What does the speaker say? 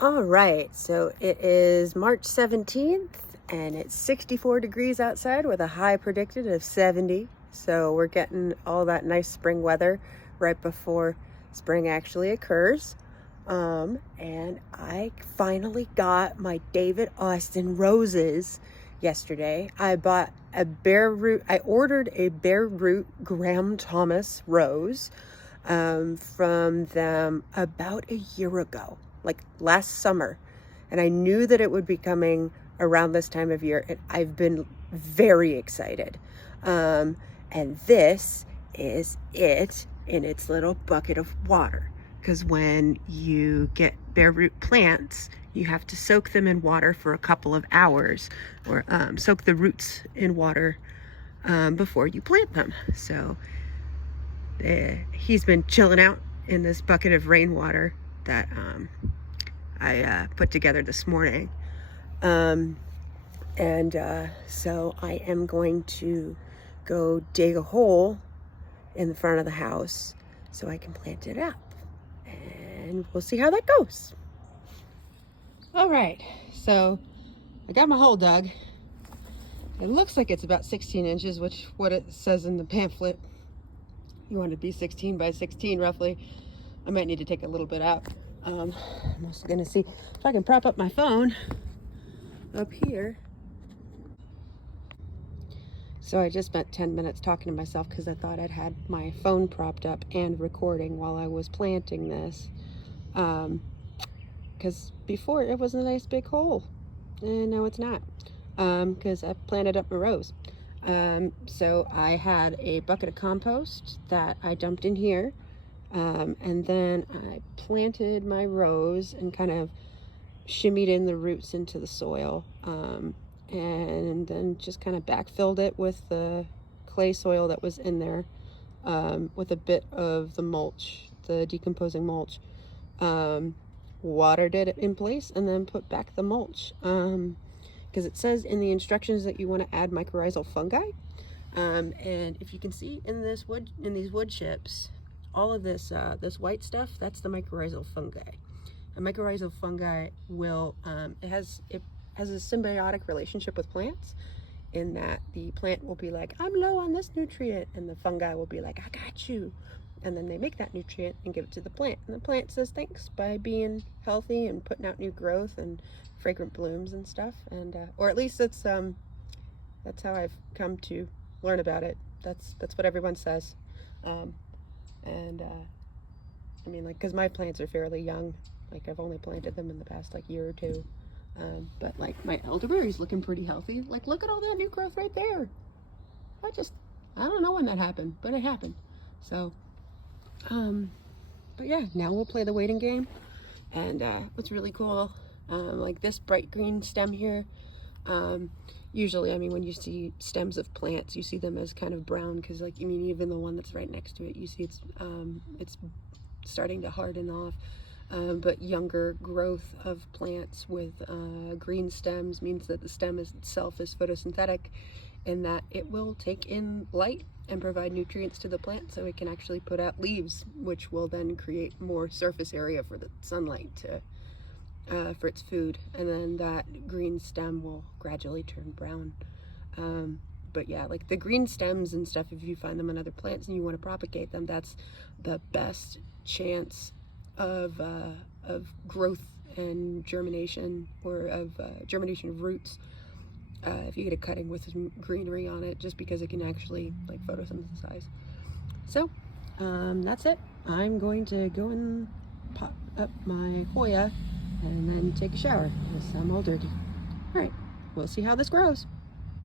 All right, so it is March 17th and it's 64 degrees outside with a high predicted of 70. So we're getting all that nice spring weather right before spring actually occurs. And I finally got my David Austin roses yesterday. I ordered a Bare Root Graham Thomas rose from them about a year ago, like last summer. And I knew that it would be coming around this time of year, and I've been very excited. And this is it in its little bucket of water. Because when you get bare root plants, you have to soak them in water for a couple of hours, or soak the roots in water before you plant them. So he's been chilling out in this bucket of rainwater that I put together this morning. So I am going to go dig a hole in the front of the house so I can plant it up. And we'll see how that goes. All right, so I got my hole dug. It looks like it's about 16 inches, which what it says in the pamphlet. You want it to be 16 by 16 roughly. I might need to take a little bit out. I'm also gonna see if I can prop up my phone up here. So I just spent 10 minutes talking to myself because I thought I'd had my phone propped up and recording while I was planting this. Because before it was a nice big hole, and now it's not, because I planted up my rose. So I had a bucket of compost that I dumped in here, and then I planted my rose and kind of shimmied in the roots into the soil, and then just kind of backfilled it with the clay soil that was in there, with a bit of the mulch, the decomposing mulch. Watered it in place and then put back the mulch, because it says in the instructions that you want to add mycorrhizal fungi, and if you can see in these wood chips, all of this white stuff, that's the mycorrhizal fungi. A mycorrhizal fungi will it has a symbiotic relationship with plants, in that the plant will be like, I'm low on this nutrient, and the fungi will be like, I got you. And then they make that nutrient and give it to the plant. And the plant says thanks by being healthy and putting out new growth and fragrant blooms and stuff. And or at least that's how I've come to learn about it. That's what everyone says. I mean, like, because my plants are fairly young. Like, I've only planted them in the past like year or two. But like my elderberry's looking pretty healthy. Like, look at all that new growth right there. I don't know when that happened, but it happened. So but yeah, now we'll play the waiting game. And what's really cool, like this bright green stem here, usually, I mean, when you see stems of plants, you see them as kind of brown, because, like, I mean, even the one that's right next to it, you see it's starting to harden off. But younger growth of plants with green stems means that the stem itself is photosynthetic, in that it will take in light and provide nutrients to the plant so it can actually put out leaves, which will then create more surface area for the sunlight for its food. And then that green stem will gradually turn brown. But yeah, like the green stems and stuff, if you find them on other plants and you want to propagate them, that's the best chance of growth and germination, or of germination of roots, if you get a cutting with some greenery on it, just because it can actually like photosynthesize. So that's it. I'm going to go and pop up my Hoya and then take a shower because I'm all dirty. All right, we'll see how this grows.